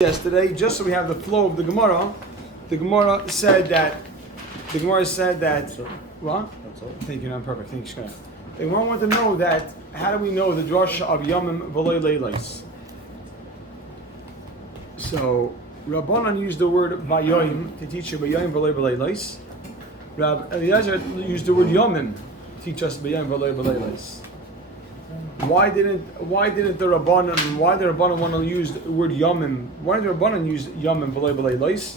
Yesterday, just so we have the flow of the Gemara said that what? That's all. Thank you, not perfect. Thank you, Shkaya. They want to know that how do we know the drasha of Yomim V'loy Leilais? So Rabbanan used the word Vayoim to teach you Vayoim V'loy Leilais. Rab Eliezer used the word Yomim to teach us Vayoim V'loy Leilais. Why didn't the Rabbanan want to use the word Yomim? Why did the Rabbanan use Yomim V'loy Leilais?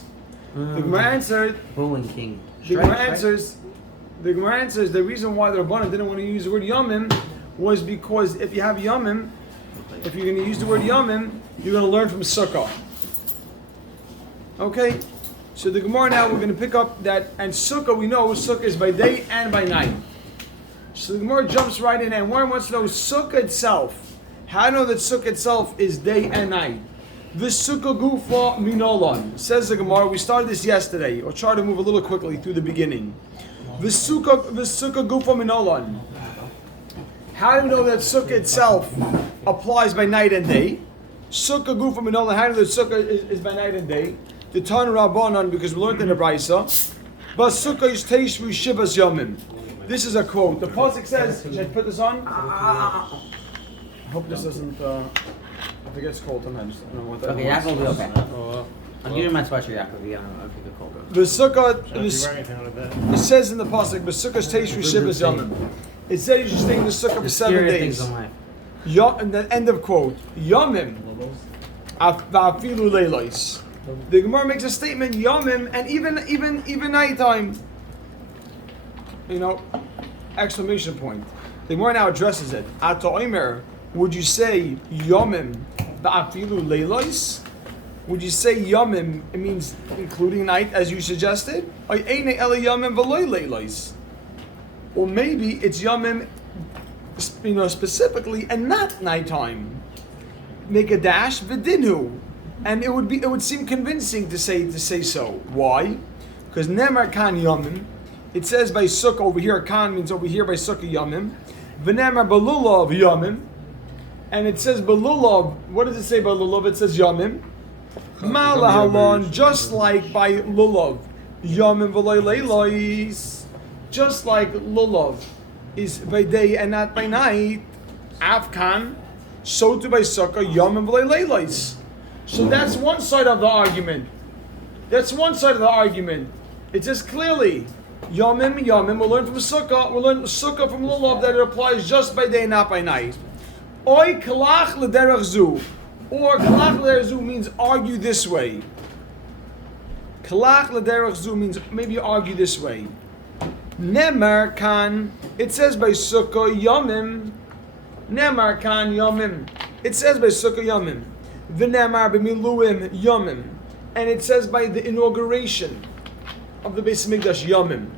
The Gemara answered. Bowling King. The Gemara answers the reason why the Rabbanan didn't want to use the word Yomim was because if you have Yomim, if you're going to use the word Yomim, you're going to learn from Sukkah. Okay? So the Gemara now, we're going to pick up that, and Sukkah, we know Sukkah is by day and by night. So the Gemara jumps right in, and one wants to know Sukkah itself. How do you know that Sukkah itself is day and night? The Sukkah Gufa Minolon. Says the Gemara, we started this yesterday. I'll try to move a little quickly through the beginning. The Sukkah Gufa Minolon. How do we know that Sukkah itself applies by night and day? Sukkah Gufa Minolon. How do we know that Sukkah is by night and day? The Tan Rabbanan, because we learned in the Brisa. But Sukkah is Teishvu Shivas Yomim. This is a quote. The pasuk says, should I put this on? I hope this doesn't, if it gets cold sometimes. I don't know what that Okay, that will be okay. I'll give you my sweatshirt after we get cold. The Sukkah, it says in the pasuk, the Sukkah is Teishvu Shivas Yomim. It says you should stay in the Sukkah for 7 days. And the end of quote. Yomim, Afilu Leilois. The Gemara makes a statement, Yomim, and even nighttime. You know, exclamation point. The Gemara now addresses it. Ata Omer, would you say Yomim ba'afilu leilos? Would you say Yomim? It means including night, as you suggested. Or maybe it's Yomim, specifically, and not nighttime. Make a dash v'dinu, and it would seem convincing to say so. Why? Because Nemar kan Yomim. It says by Sukkah over here, Kan means over here by Sukkah Yomim. V'nemar Belulav Yomim. And it says Belulav, what does it say by Lulav? It says Yomim. Malahalon, just like by Lulav. Yomim V'loy Leilois. Just like Lulav is by day and not by night. Afkan, so too by Sukkah, Yomim V'loy Leilois. So that's one side of the argument. It says clearly, Yomim, we'll learn from Sukkah, from Lulav that it applies just by day, not by night. Oy kalach l'derech zu, or kalach l'derech zu means argue this way. Kalach l'derech zu means maybe argue this way. Nemar kan, it says by Sukkah Yomim. Nemar kan Yomim. It says by Sukkah Yomim. V'nemar b'miluim Yomim. And it says by the inauguration of the Beis Hamikdash Yomim.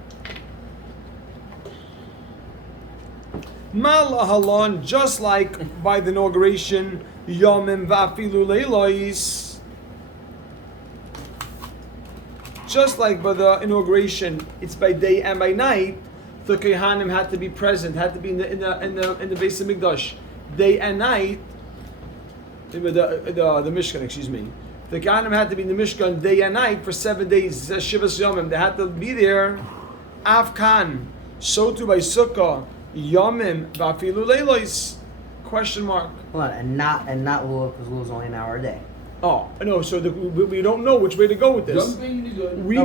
Malahalon, just like by the inauguration Yomim va'afilu leilois. Just like by the inauguration, it's by day and by night. The Kohanim had to be present, had to be in the Beis Hamikdash day and night. The Mishkan, excuse me. The Kohanim had to be in the Mishkan day and night for 7 days. It says Shivas Yomim. They had to be there. Afkan. So too by Sukkah. Yomim. Vafilu Leilois. Question mark. Hold on, and not Lulav, because Lulav's only an hour a day. Oh, no, so we don't know which way to go with this. No,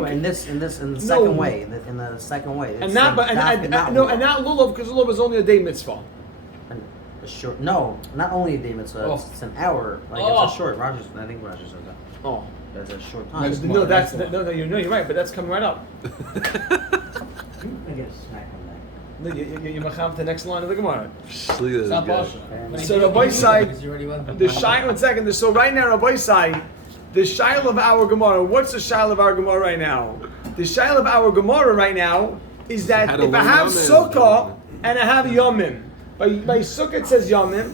in the second way. In the second way. And not Lulav, because Lulav is only a day mitzvah. Short. No, not only a day mitzvah. It's an hour. It's a short. I think Roger said that. Oh, that's a short time. You're right, but that's coming right up. I guess smack on that. You're macham the next line of the Gemara. Look at this guy. So Rabbi side, the shayla. 1 second. So right now, Rabbi side, the shayla of our Gemara. What's the shayla of our Gemara right now? The shayla of our Gemara right now is that if I have Sukkah and I have Yomim. By Sukkah it says Yomim.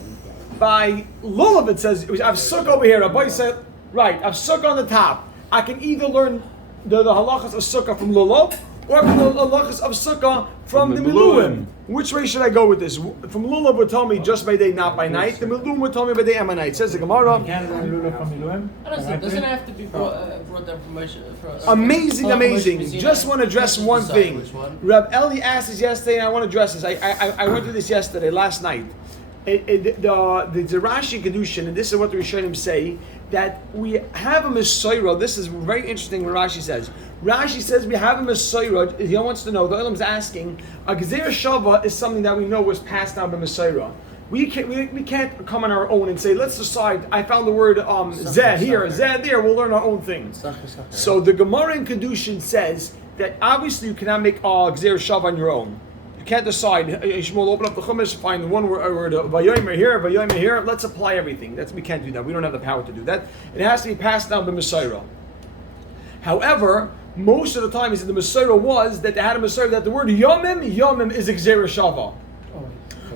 By Lulav it says, I have Sukkah over here. Rabbi said, right, I have Sukkah on the top. I can either learn the halachas of Sukkah from Lulav, or from the halachas of sukkah from the miluim. Which way should I go with this? From lulav would tell me just by day, not by night. The miluim would tell me by day and by night. Says the Gemara. Doesn't have to be brought down from Amazing. Just want to address one thing. Reb Eli asked us yesterday, and I want to address this. I went through this yesterday, last night. The Rashi Kedushin, and this is what the Rishonim say, that we have a Mesorah. This is very interesting what Rashi says. Rashi says we have a Mesorah. He wants to know, the Olam's asking, a Gezer Shava is something that we know was passed down by Mesorah. We can't come on our own and say, let's decide, I found the word Zeh here, Zeh there, we'll learn our own thing. So the Gemara in Kedushin says that obviously you cannot make Gezer Shava on your own. You can't decide, Shmuel, open up the Chumash, find one word, Vayomer here, let's apply everything. We can't do that. We don't have the power to do that. It has to be passed down by Mesorah. However, most of the time, he said the Mesorah was that they had a Mesorah that the word Yomim is Gezer Shava.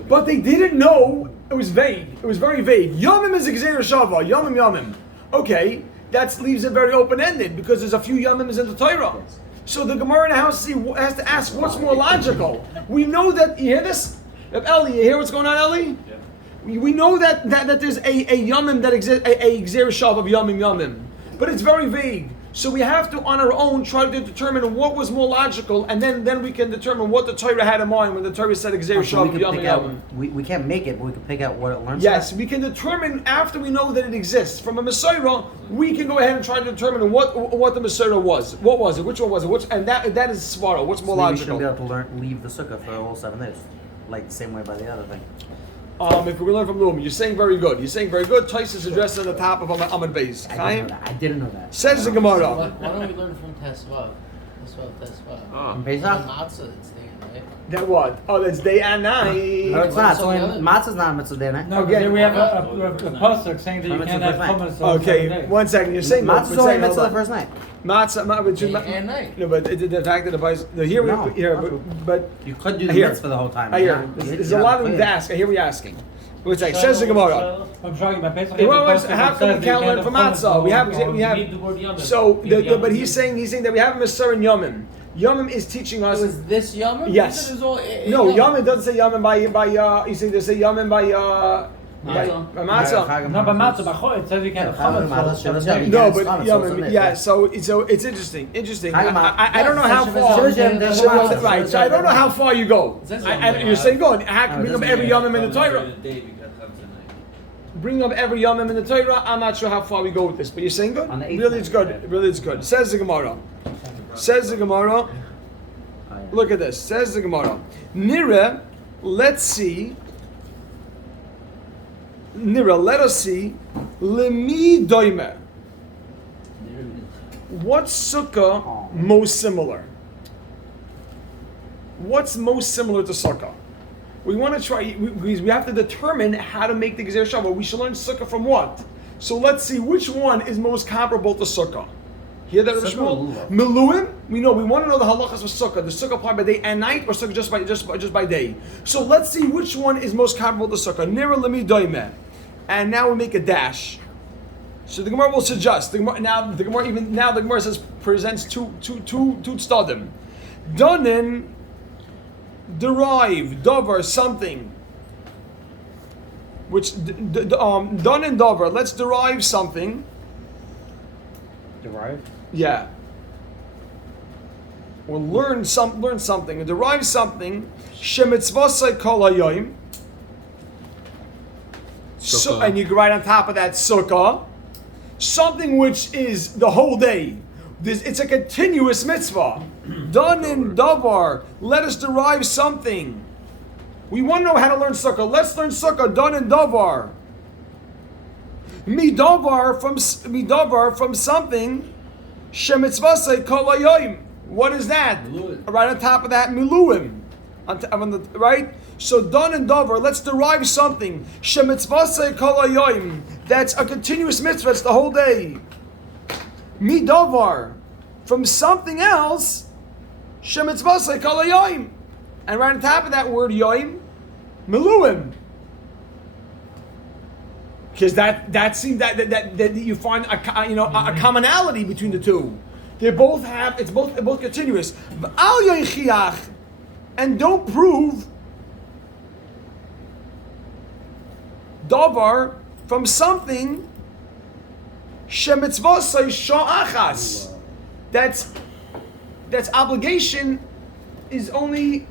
But they didn't know, it was vague. It was very vague. Yomim is Gezer Shava, Yomim. Okay, that leaves it very open-ended because there's a few Yomims in the Torah. So the Gemara in the house has to ask what's more logical. We know that, you hear this? Eli, you hear what's going on, Eli? Yeah. We know that there's a Yomim that exists, a Gezer Shava of Yomim. But it's very vague. So we have to, on our own, try to determine what was more logical, and then we can determine what the Torah had in mind when the Torah said Gezer Shava Yomim. We can't make it, but we can pick out what it learns. Yes, we can determine after we know that it exists. From a Mesorah, we can go ahead and try to determine what the Mesorah was. What was it? Which one was it? And that is Svara. What's more logical? We shouldn't be able to leave the sukkah for the whole 7 days, like the same way by the other thing. If we learn from Lum, you're saying very good. Tais is addressed on the top of Amud Beis. I didn't know that. Says the Gemara. Why don't we learn from Tesvav? From Pesach? Matzah, it's day and night. That what? Oh, that's day and night. No, it's not. So matzah's not a mitzvah day and night. No, Okay. we have a pasuk saying that you can't have hummus on Okay, 7 days. 1 second. You're saying Matzah's only mitzvah the first night. Matzah, Day and night. no, but the fact that the Bible here, but You could do the Here. mitzvah the whole time. I hear. There's a lot of them to ask. I hear we asking. What's that? Says the Gemara. I'm talking about Pesach. How come we can't learn from Matzah? We have. So, but he's saying that we have a Mesorah in Yomim. Yomim is teaching us. Was this Yomim? Yes. No, Yomim doesn't say Yomim by. You say they say Yomim by Matzah. No, but matzah, but it says you can't have hummus. No, but Yomim. Yeah. So it's interesting. I don't know how far. Right. So I don't know how far you go. You're saying go. Bring up every Yomim in the Torah. Bring up every Yomim in the Torah. I'm not sure how far we go with this, but you're saying good. Really, it's good. Says the Gemara. Look at this. Says the Gemara. Nira, let us see. Lemi doime. What's sukkah most similar? What's most similar to sukkah? We want to try, because we have to determine how to make the Gezer Shava. We should learn sukkah from what? So let's see which one is most comparable to sukkah. Hear that, Shmuel? Miluim. We want to know the halachas of sukkah. The sukkah applied by day and night, or sukkah just by day. So let's see which one is most comparable to sukkah. Nira lemi doime. And now we make a dash. So the Gemara will suggest. The Gemara says presents two tzadim. Donin, derive, davar, something. Which don and davar. Let's derive something. Derive? Yeah. Or learn something. And derive something. Shemitzvasai kol hayoim. So, and you can write on top of that sukkah. Something which is the whole day. It's a continuous mitzvah. Done in davar. Let us derive something. We want to know how to learn sukkah. Let's learn sukkah. Done in davar. Midavar from something. Shemitzvasei kol hayoim. What is that? Miluim. Right on top of that, miluim. Right? So done and davar. Let's derive something. Shemitzvasei kol hayoim. That's a continuous mitzvah. It's the whole day. Midavar. From something else. Shemitzvasei kol hayoim. And right on top of that word yoim, miluim. Because that seems that you find a commonality between the two. They're both continuous. V'al yoichiach, and don't prove davar from something shemitzvasai sha'achas. That's obligation is only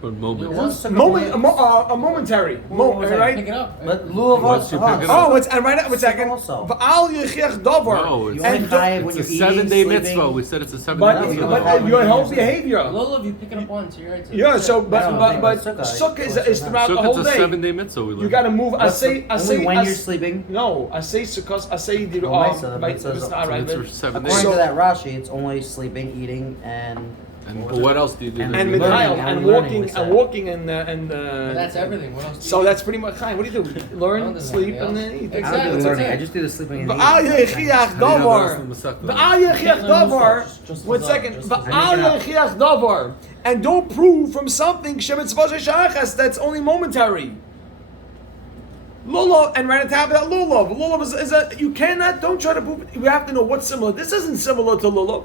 a momentary. Right? Pick it up. But lulav Once you pick it up. Oh, and right now, one second. Also. V'al yichiach davar. No, You it's, only And chayiv when it's you're a eating, 7-day sleeping. mitzvah. We said it's a 7-day But mitzvah. your whole behavior. Lulav, you pick it up once. You're right. Yeah. So, No, but sukkah, sukkah is throughout the Sukkah's whole a day. 7-day mitzvah. We You learned. got to move. Only when you're sleeping. No, I say sukkah. I say the Oh, right, so the by- mitzvah is it's not right. It's but- for 7 According days. to that Rashi, it's only sleeping, eating, and But what else do you do? And And learning, Mikhail, and and learning, walking, we and said. walking, and But that's everything. What else? Do So you that's pretty much Chaim. What do you do? Learn, Don't do sleep, anything and then else. eat. I don't Exactly. do That's learning. it. I just do the sleeping and V'al eating. yechiach davar. Davar. One second. V'al yechiach davar. And don't prove from something shemitzvah shachas that's only momentary. Lulav, and right on top of that, lulav. Lulav is a, you cannot, don't try to prove it. You have to know what's similar. This isn't similar to lulav.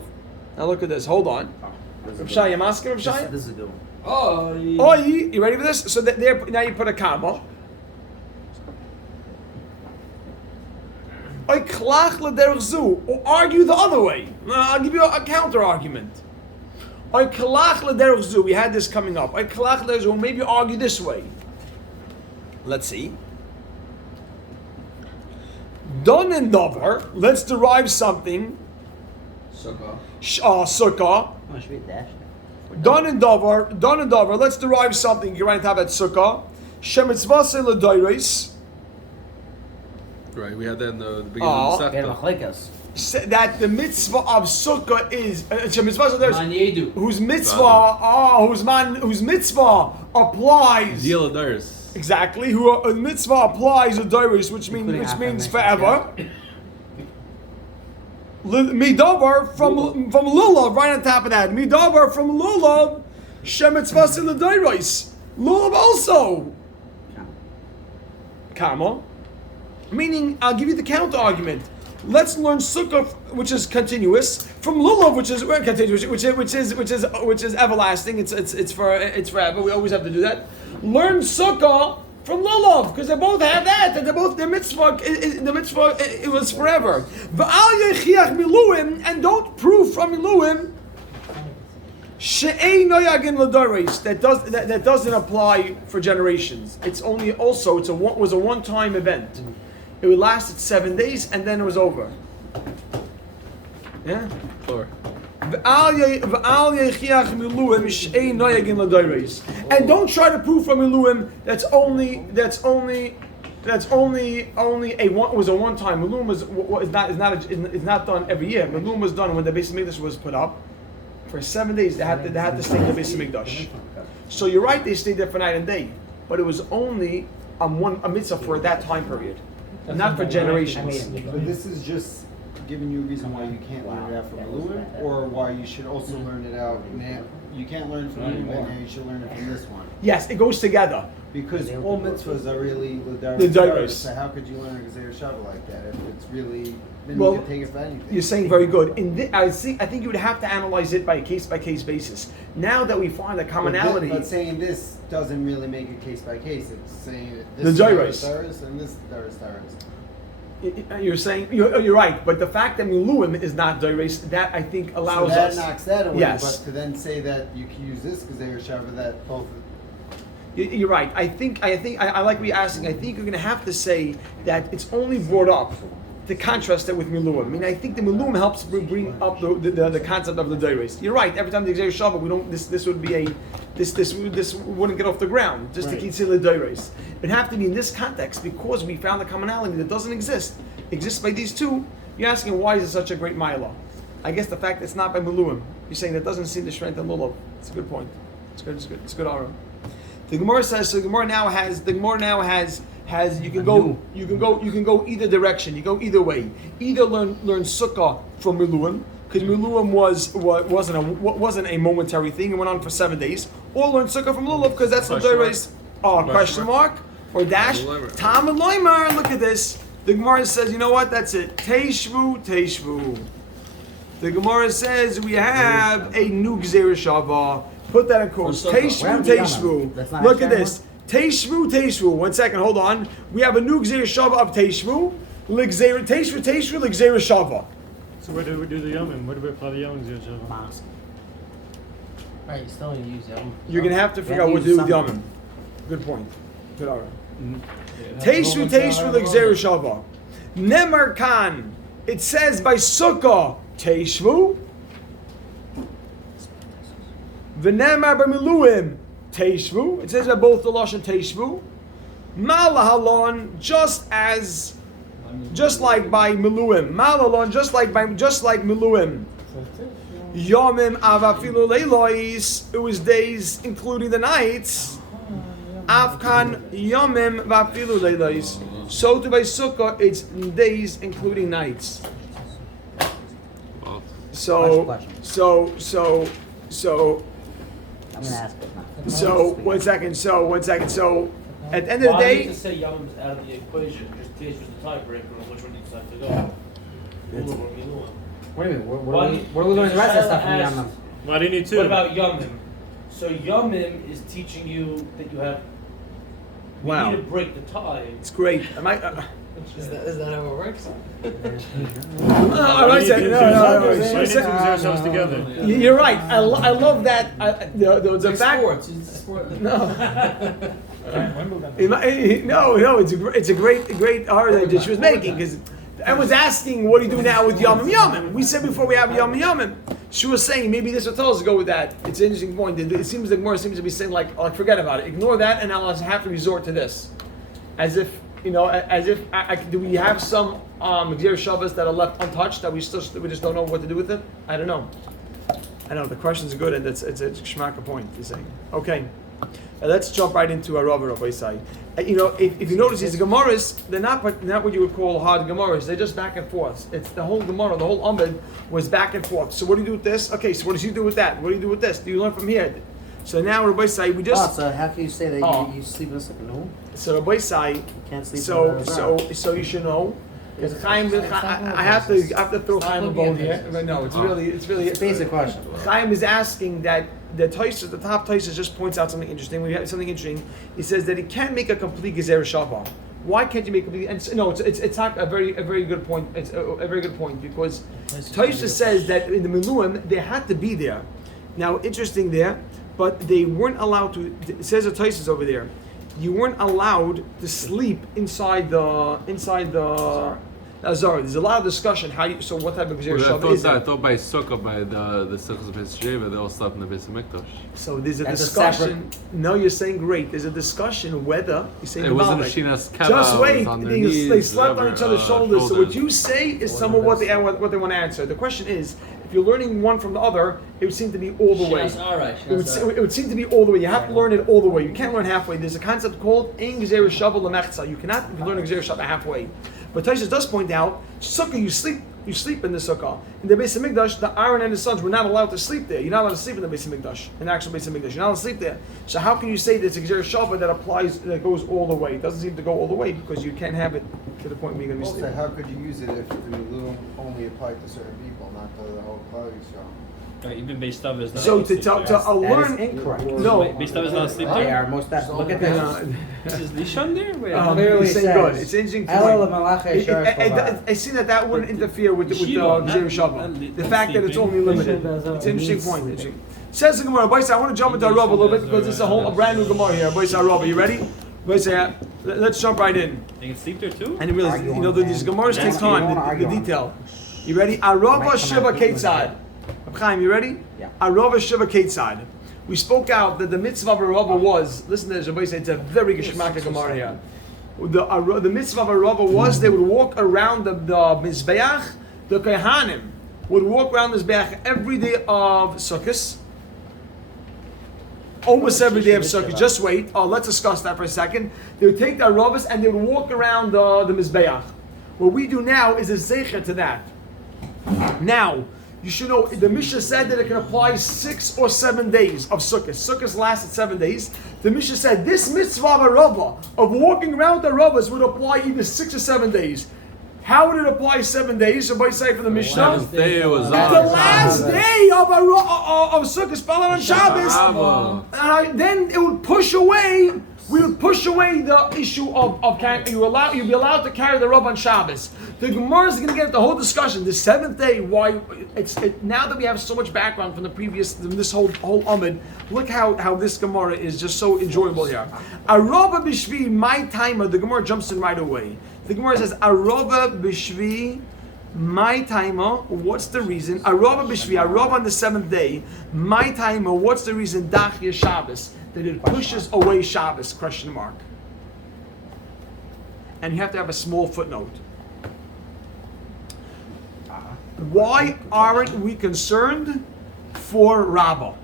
Now look at this. Hold on. Rav Shai, you asking Rav Shai? This is a good one. Oh, Oh, you ready for this? So that there, now you put a comma. Or argue the other way. I'll give you a counter argument. We had this coming up. Maybe argue this way. Let's see. Don and Dover. Let's derive something. Sukkah. Sukkah. Oh, should we dash? Don and Dover. Let's derive something. You're right on top of that sukkah. Shemitzvase l'dayres. Right, we had that in the beginning Oh. of the We had Masechta. machlekas. That the mitzvah of sukkah is shemitzvase l'dayres. Man yedu. Whose mitzvah applies Deal of Dars. exactly. Who mitzvah applies a dayres, which means forever. Midavar from lulav, right on top of that. Midavar from lulav, shemitzvas in the dayrais. Lulav also, comma. Meaning, I'll give you the counter argument. Let's learn sukkah, which is continuous, from lulav, which is continuous, which is everlasting. It's forever. We always have to do that. Learn sukkah from lulav, because they both have that, and their mitzvah. It was forever. V'al yechiach miluim, and don't prove from miluim. She'ei noyagin l'dareis, that doesn't apply for generations. It's only also was a one-time event. It would last 7 days, and then it was over. Yeah. Or And don't try to prove from Miluim that's only a one-time. Miluim is not done every year. Miluim was done when the Beis Hamikdash was put up. For 7 days they had to stay in the Beis Hamikdash. So you're right, they stayed there for night and day, but it was only a mitzvah for that time period, not for generations. But this is just giving you a reason why you can't learn it out from Lewin, or why you should also learn it out now. You can't learn from Lewin, but now you should learn it from this one. Yes, it goes together. Because all mitzvahs are really The the Dairos. So how could you learn a Gezer Shabbat like that if it's really? Then Well, you can take it for anything. You're saying very good. I think you would have to analyze it by case basis. Now that we find a commonality, But saying this doesn't really make it case by case. It's saying The this Dairos. is Dairos and this Dairos. you're saying you're right. But the fact that Miluim is not Dairis, that I think allows So that us. knocks that away. Yes. But to then say that you can use this Gezer Shabbat, that both. You're right. I like what you're asking. I think you're going to have to say that it's only brought up to contrast it with Miluim. I mean, I think the Miluim helps bring up the concept of the Dairis. You're right. Every time the Gezer Shabbat, we don't. This would be this wouldn't get off the ground just to keep the Dairis. It'd have to be in this context because we found a commonality that doesn't exists by these two. You're asking why is it such a great Mila? I guess the fact it's not by Miluim. You're saying that doesn't seem to strengthen Lulav. It's a good point. It's good. Aura. The Gemara says so. The Gemara now has you can go either direction. You go either way. Either learn Sukkah from Miluim because Miluim wasn't a momentary thing. It went on for 7 days. Or learn Sukkah from Lulav because that's the Dairis. Question mark or dash. Tam and Loimar. Look at this. The Gemara says, you know what? That's it. Teishvu. The Gemara says we have a new Gzeira Shava. Put that in quotes. Teshvu, Teshvu. Look at this. Teshvu, Teshvu. 1 second, hold on. We have a new Gzeira Shava of Teshvu. Teshvu, Teshvu, Gzeira Shava. So where do we do the Yomim? Where do we apply the Yomim Gzeira Shava? Mosque. Right, you still need to use Yom. You're going to have to figure out what to do with Yomim. Good point. Good order. Teshvu, Teshvu, Gzeira Shava. Nemar Kan. It says by Sukkah, Teshvu. V'nemar b'miluim, Teshvu. It says by both the Lashon Teshvu. Malahalon, just like by Miluim. Malahalon, just like Miluim. Yomim avafilu leilois. It was days including the nights. Afkan Yomim vafilu leilois. So to by Sukkah, it's days including nights. So. I'm gonna ask it now. So 1 second. So at the end of the Why day, do you just say Yom is out of the equation? Because Tish was the tiebreaker on which one you decide to go. Miluim or Miluim. What do you mean? What are we learning the rest of the stuff from Yomim? Why do you need two? What about Yomim? So Yomim is teaching you that you have. Wow. You need to break the tie. it's great. Is that how it works? I like that. No. Why do you need two Gzeira Shavas together? You're right. I love that. The fact. Sports. It's a sport. No. No. It's a great argument that she was making because everyone's asking, what do you do now with Yomim? We said before we have Yomim. She was saying maybe this will tell us to go with that. It's an interesting point. It seems like more seems to be saying like forget about it, ignore that, and now let's have to resort to this, as if do we have some Gzeira Shavas that are left untouched that we just don't know what to do with it? I don't know. I know the question's good and it's a shmaka point. You're saying okay. Let's jump right into a Rav Isai. If you notice, these Gemaras, they're not what you would call hard Gemaras. They're just back and forth. It's the whole Gemara, the whole Amud was back and forth. So what do you do with this? Okay, so what does you do with that? What do you do with this? Do you learn from here? So now Rabbi Isai, we just. So how can you say that you sleep in a second? No. So Rabbi Isai, You can't sleep in the ground. so you should know. Because Chaim, I have to throw Chaim a bone here. No, it's really. It's a basic question. Chaim is asking that the top Tosfos just points out something interesting. We have something interesting. He says that he can't make a complete Gzeira Shava. Why can't you make a complete? And no, it's not a very good point. It's a very good point because Tosfos says that in the Miluim they had to be there. Now, interesting there, but they weren't allowed to. It says the Tosfos over there. You weren't allowed to sleep inside the Azar. There's a lot of discussion. So what type of Gzeira Shava is that? I thought by Sukkah, by the Sukkahs of Beis Sheva, they all slept in the Beis Hamikdash. So there's a That's discussion. No, you're saying great. There's a discussion whether you're saying It wasn't a Shinas Keva. just wait. It was on their They knees, slept on whatever, each other's shoulders. So what you say is Or some of what they the want to answer. The question is, if you're learning one from the other, it would seem to be all the way. It would seem to be all the way. You have to learn it all the way. You can't learn halfway. There's a concept called Ein Gzeira Shava L'Mechza. You cannot learn a Gzeira Shava halfway. But Tosfos does point out, Sukkah, you sleep in the Sukkah. In the Beis Hamikdash, the Aaron and his sons were not allowed to sleep there. You're not allowed to sleep in the Beis Hamikdash, in the actual Beis Hamikdash. You're not allowed to sleep there. So how can you say that it's a Gzeira Shava that goes all the way? It doesn't seem to go all the way because you can't have it to the point where you're going to be Also, sleeping. how could you use it if the Miluim only applied to certain people, not to the whole Klal Yisrael? Even Beis Tav is not. So asleep to there. That learn, is incorrect. no. Beis Tav is not asleep They there. are most that. Look at this. Is Lishon there? Wait. Clearly it's saying says, good. It's an interesting El point. Malachi Sharash Kovar. I see that wouldn't interfere with the Yeshiva, Gzeira not Shava. The fact that it's only sleeping. limited. It's an interesting point. Interesting. Says the Gemara, Boys, I want to jump into Rav a little bit because it's a brand new Gemara here. Boys, Rav, you ready? Boys, let's jump right in. They can sleep there too? And you realize, these Gemaras take time, the detail. You ready? Arava Shiva Ketzad. Chaim, you ready? Yeah. Arava Shiva Ketzad. We spoke out that the mitzvah of Arava was, listen to this, Rabbi say it's a very geschmack Gemara here. The mitzvah of Arava was they would walk around the Mizbeach, the Kohanim would walk around the Mizbeach every day of Sukkot. Almost every day of Sukkot. Just wait. Let's discuss that for a second. They would take the Aravas and they would walk around the Mizbeach. What we do now is a zeicher to that. Now, you should know, the Mishnah said that it can apply 6 or 7 days of Sukkot. Sukkot lasted 7 days. The Mishnah said this mitzvah of Arava, of walking around the Aravas, would apply either 6 or 7 days. How would it apply 7 days? So by say for the Mishnah, Seventh day was the on last Shabbos. day of Sukkot spelled on Shabbos, then it would push away. We would push away the issue of carrying. You'd be allowed to carry the Rav on Shabbos. The Gemara is going to get the whole discussion. The 7th day, why? Now that we have so much background from the previous, this whole Amid, look how this Gemara is just so enjoyable here. Arava b'shvi, my timer. The Gemara jumps in right away. The Gemara says Arava b'shvi, my timer. What's the reason? Arava b'shvi, Arava on the 7th day. My timer. What's the reason? Dachya Shabbos, that it pushes away Shabbos? Question mark. And you have to have a small footnote. Why aren't we concerned for Rabbah?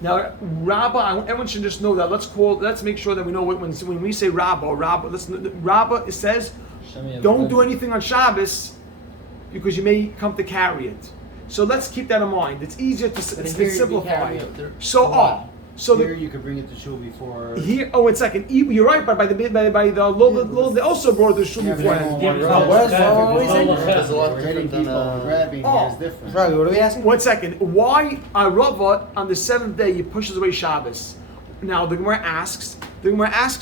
Now, Rabbah, everyone should just know that. Let's make sure that we know when we say Rabbah, Rabbah it says, don't do anything on Shabbos because you may come to carry it. So let's keep that in mind. It's easier to simplify. So here you could bring it to shul before. Here, 1 second. You're right, but by the Lul, they also brought the shul beforehand. There's a lot Getting people and grabbing is different. Right, what are we asking? 1 second. Why Arava on the 7th day he pushes away Shabbos? Now the Gemara asks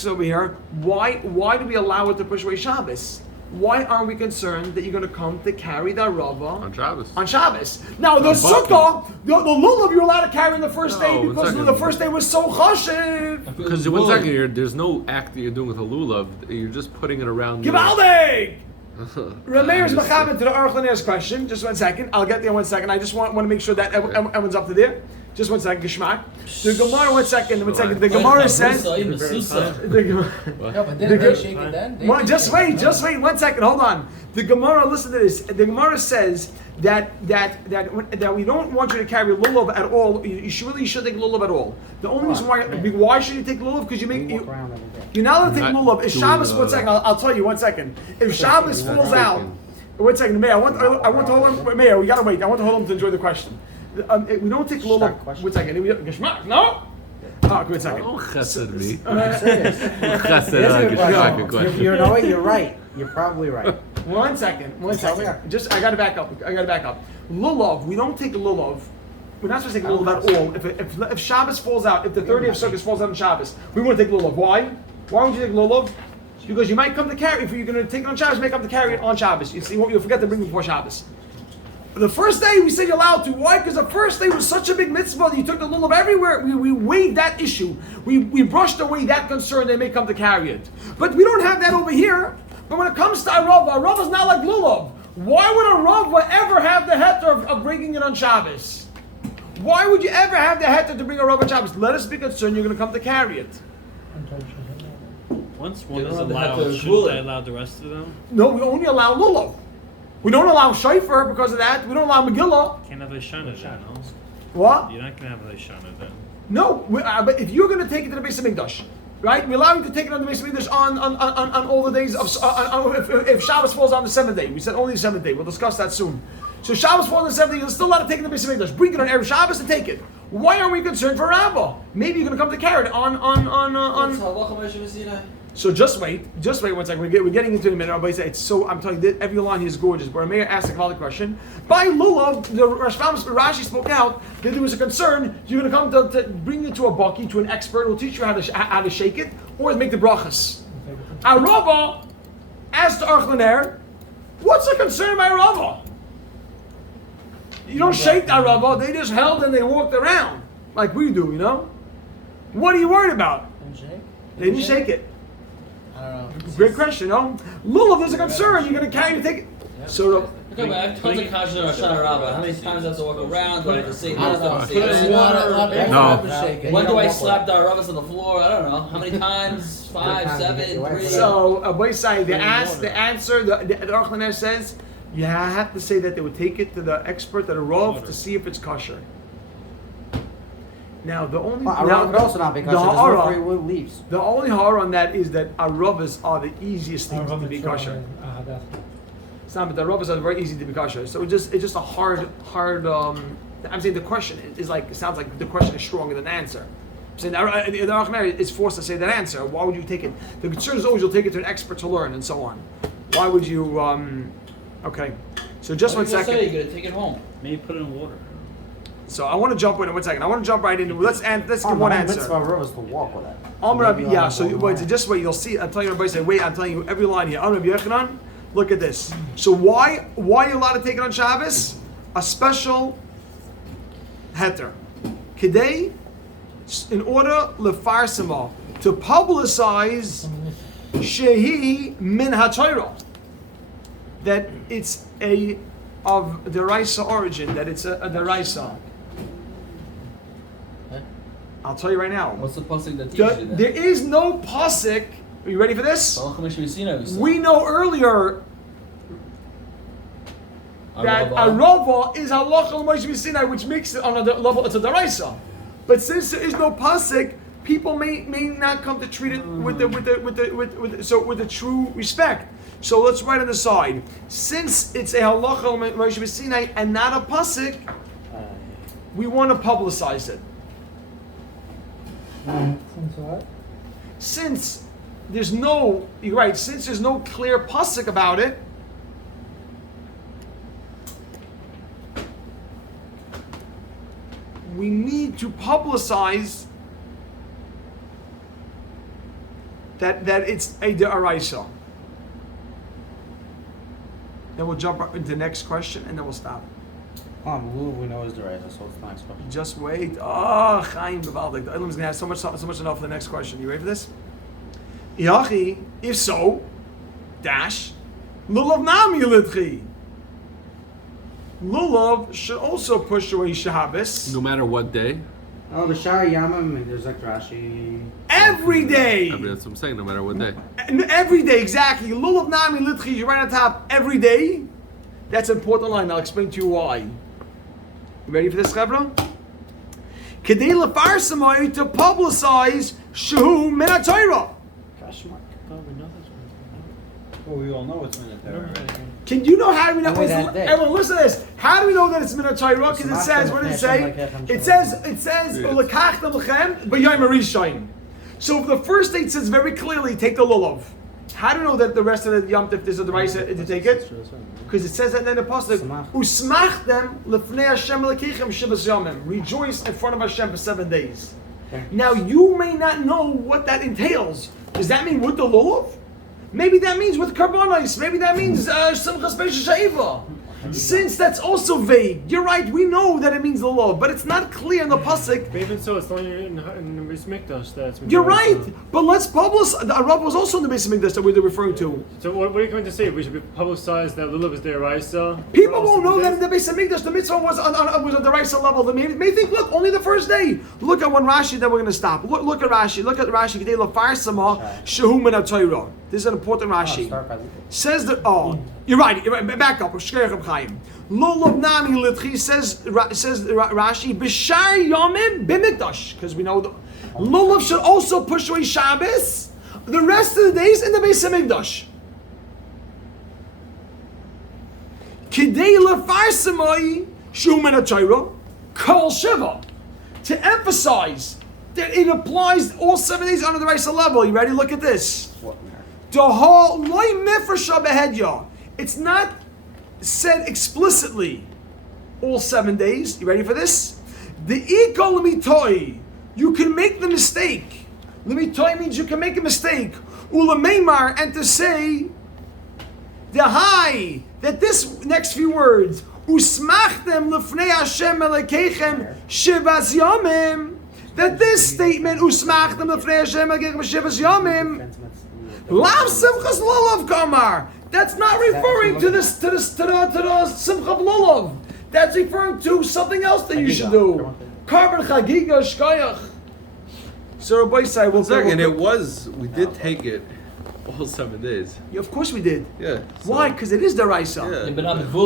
over here, why do we allow it to push away Shabbos? Why aren't we concerned that you're going to come to carry the Rava On Shabbos. On Shabbos. Now the Sukkah, the lulav you're allowed to carry on the first day because the first day was so chashiv. Because 1 second, there's no act that you're doing with a lulav. You're just putting it around. Givaldig! Rameir's Machavin to the Aruch LaNer's question. Just 1 second. I'll get there in 1 second. I just want to make sure that everyone's up to there. Just 1 second, Geshmak. The Gemara, 1 second. The Gemara says. But didn't they shake it then? Just wait 1 second. Hold on. The Gemara, listen to this. The Gemara says that we don't want you to carry lulav at all. You should take lulav at all. The only reason why should you take lulav? Because you're not allowed to take lulav. If Shabbos, 1 second. I'll tell you 1 second. If Shabbos falls out, 1 second, Mayor. I want to hold on. Mayor, we gotta wait. I want to hold on to enjoy the question. We don't take lulav. 1 second. Geshmak, no. Oh, wait a second. Don't chesed me. You know what? You're right. You're probably right. 1 second. Just I gotta back up. Lulav. We don't take lulav. We're not supposed to take lulav at all. If Shabbos falls out, if the 30th Sukkot falls out on Shabbos, we won't take lulav. Why? Why would you take lulav? Because you might come to carry. If you're going to take it on Shabbos, you might come to carry it on Shabbos. You'll forget to bring it before Shabbos. The first day we said you're allowed to. Why? Because the first day was such a big mitzvah that you took the lulav everywhere. We weighed that issue. We brushed away that concern they may come to carry it. But we don't have that over here. But when it comes to Arava is not like lulav. Why would Arava ever have the heter of bringing it on Shabbos? Why would you ever have the heter to bring a Arava on Shabbos? Let us be concerned you're going to come to carry it. Once one is allowed, should they allow the rest of them? No, we only allow lulav. We don't allow shayfer because of that. We don't allow Megillah. Can't have a shana then, no? What? You're not going to have a shana then. No, but if you're going to take it to the Beis Hamikdash, right? We allow you to take it on the Beis Hamikdash on all the days of if Shabbos falls on the 7th day. We said only the 7th day. We'll discuss that soon. So Shabbos falls on the 7th day. You're still allowed to take it to the Beis Hamikdash. Bring it on Erev Shabbos and take it. Why are we concerned for Rabbah? Maybe you're going to come to carry it on. So just wait 1 second. We're getting into it in a minute. Everybody say it's so. I'm telling you, every line is gorgeous. But Mayor asked a valid question. By lulav, the Rashi spoke out that there was a concern. You're going to come to bring it to a baki, to an expert who will teach you how to shake it or make the brachas. Arava asked Aruch LaNer, what's the concern by Arava? You don't shake the Arava. They just held and they walked around like we do. You know. What are you worried about? They didn't shake it. I don't know. Great question, no? Lulav, there's a concern. You're going to carry and take it. Yep. So, Okay, I have tons of questions on Shana Rabbah. How many times do I have to walk around? Do I have to say No. When do I slap the Rabbahs on the floor? I don't know. How many times? 5, 7, 3? So Abai Sai, the answer, the Aruch LaNer says, you have to say that they would take it to the expert, at a Rav, to see if it's kosher. Now the only could also not be kosher. There's no free will leaves. The only horror on that is that Aravas are the easiest things to be kosher. It's not, but the Aravas are very easy to be kosher. So it's just a hard. I'm saying the question is like, it sounds like the question is stronger than the answer. I'm saying the Aruch LaNer is forced to say that answer. Why would you take it? The concern is always you'll take it to an expert to learn and so on. Why would you? Okay. So just What one are you gonna say? second. You're gonna take it home. Maybe put it in water. So I want to jump in 1 second. I want to jump right in. Let's give Oh, one the answer. mitzvah rule is to walk with it. Yeah. So wait, just wait. You'll see. I'm telling you. Everybody say, wait. I'm telling you every line here. Rabbi Yochanan. Look at this. So why are you allowed to take it on Shabbos? A special heter. Kedei, in order lefarsima, to publicize shehi min haTorah, that it's a of deraisa origin, that it's a deraisa. I'll tell you right now. What's the pasuk that teaches you that? There is no pasuk. Are you ready for this? We We know earlier that Arava is halacha l'Moshe Sinai, which makes it on a level. It's a deraisa, but since there is no pasuk, people may not come to treat it with the true respect. So let's write on the side. Since it's a halacha l'Moshe Sinai and not a pasuk, we want to publicize it. Since what? Since there's no, you're right. Since there's no clear pasuk about it. We need to publicize that it's a de'araisa. Then we'll jump into the next question and then we'll stop. We know is the right, so it's the next question. Just wait. Oh, Chaim Bavaldik. The Elam's going to have so much enough for the next question. You ready for this? Yachi, if so, dash, lulav nami lidchi. Lulav should also push away Shabbos. No matter what day. Oh, the Shari Yamam, there's like Rashi. Every day. That's what I'm saying. No matter what day. And every day, exactly. Lulav nami lidchi, you're right on top. Every day. That's an important line. I'll explain to you why. You ready for this, Chevra? Kedei lefarsamai, to publicize Shehu min haTorah. Well, we all know it's minute there. Can you know how do we know? Only that day. Everyone, listen to this. How do we know that it's min haTorah? Because it says, what did it say? It says, "Ulekachtem lechem b'yom harishon." So the first day it says very clearly, take the lulav. How do you know that the rest of the Yom Tov is the right to take it? Because it says that in the pasuk, "Usmachtem lefnei Hashem lekichem shivas yomim." Rejoice in front of Hashem for 7 days. Now you may not know what that entails. Does that mean with the lulav? Maybe that means with karbonos. Maybe that means simchas beis shaiva. Since that's also vague, you're right. We know that it means the law, but it's not clear in the pasuk. But even so, it's only in the Beis Mikdash that's. You're right, but let's publicize. The Arab was also in the Beis Mikdash that we're referring to. So what are you going to say? We should publicize that lulav is deraisa. People won't know that in the Beis Mikdash the mitzvah was on the Raisa level. They may think, look, only the first day. Look at one Rashi. Then we're going to stop. Look at Rashi. Look at Rashi. Kedei lefarsama shehu min haTorah. This is an important Rashi. Says that. Oh, you're right. Back up. Lulav nami lidchi says Rashi b'shar yomim b'mikdash, because we know the lulav should also push away Shabbos the rest of the days in the Beis Hamikdash. Kidei lefarsamai shu min haTorah kol shiva, to emphasize that it applies all 7 days under the Raisa level. You ready? Look at this. It's not said explicitly all 7 days. You ready for this? The iko limitoi, you can make the mistake. Limitoi means you can make a mistake. Ulameimar, and to say the high, that this next few words, usmachtem lefnei Hashem elekechem shivas yomim, that this statement, usmachtem lefnei Hashem elekechem shivas yomim, lav simchas lulav kamar. That's not referring to the simcha of lulav. That's referring to something else that you should do. Carbon chagiga shkayach. So Rabbi say, we did take it all 7 days. Yeah, of course we did. Yeah. Why? Because it is deraisa. Yeah.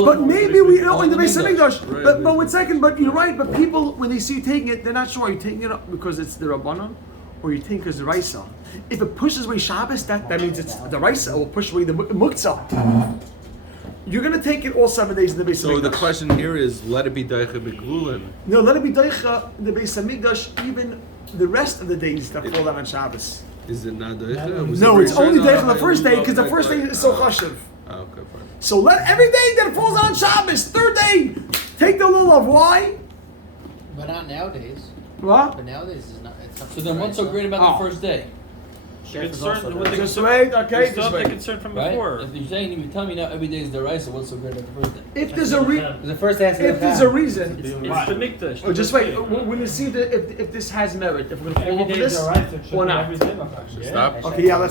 But maybe we know in the Beis Hamikdash. But 1 second. But you're right. But people, when they see you taking it, they're not sure. Are you taking it because it's the Rabbanon, or are you taking it because it's the Raisa? If it pushes away Shabbos, that means it's the Raisa. It will push away the Muktzah. You're going to take it all 7 days in the Beis Hamikdash. So the question here is, let it be daicha b'gvulin. No, let it be daicha in the Beis Hamikdash, even the rest of the days that fall down on Shabbos. Is it not daicha? No, it's only daicha on the first day, because the first day is so chashiv. Go for it. So let every day that it falls on Shabbos, third day, take the lulav. Why? But not nowadays. What? But nowadays is not. It's not So then what's so great about Oh. the first day? They're Chef is also concerned doing with it. the Just wait, okay, They still just have the wait. concern from Right? before. If you're saying, if you tell me now every day is deraisa, what's so great about the first day? If there's a The first day has to if there's a reason, It's the mikdash. oh, just wait. We're going to see if this has merit. If we're going to Every follow day this is alright, so it should or be not. every day, my friend. Stop. Okay, yeah, let's.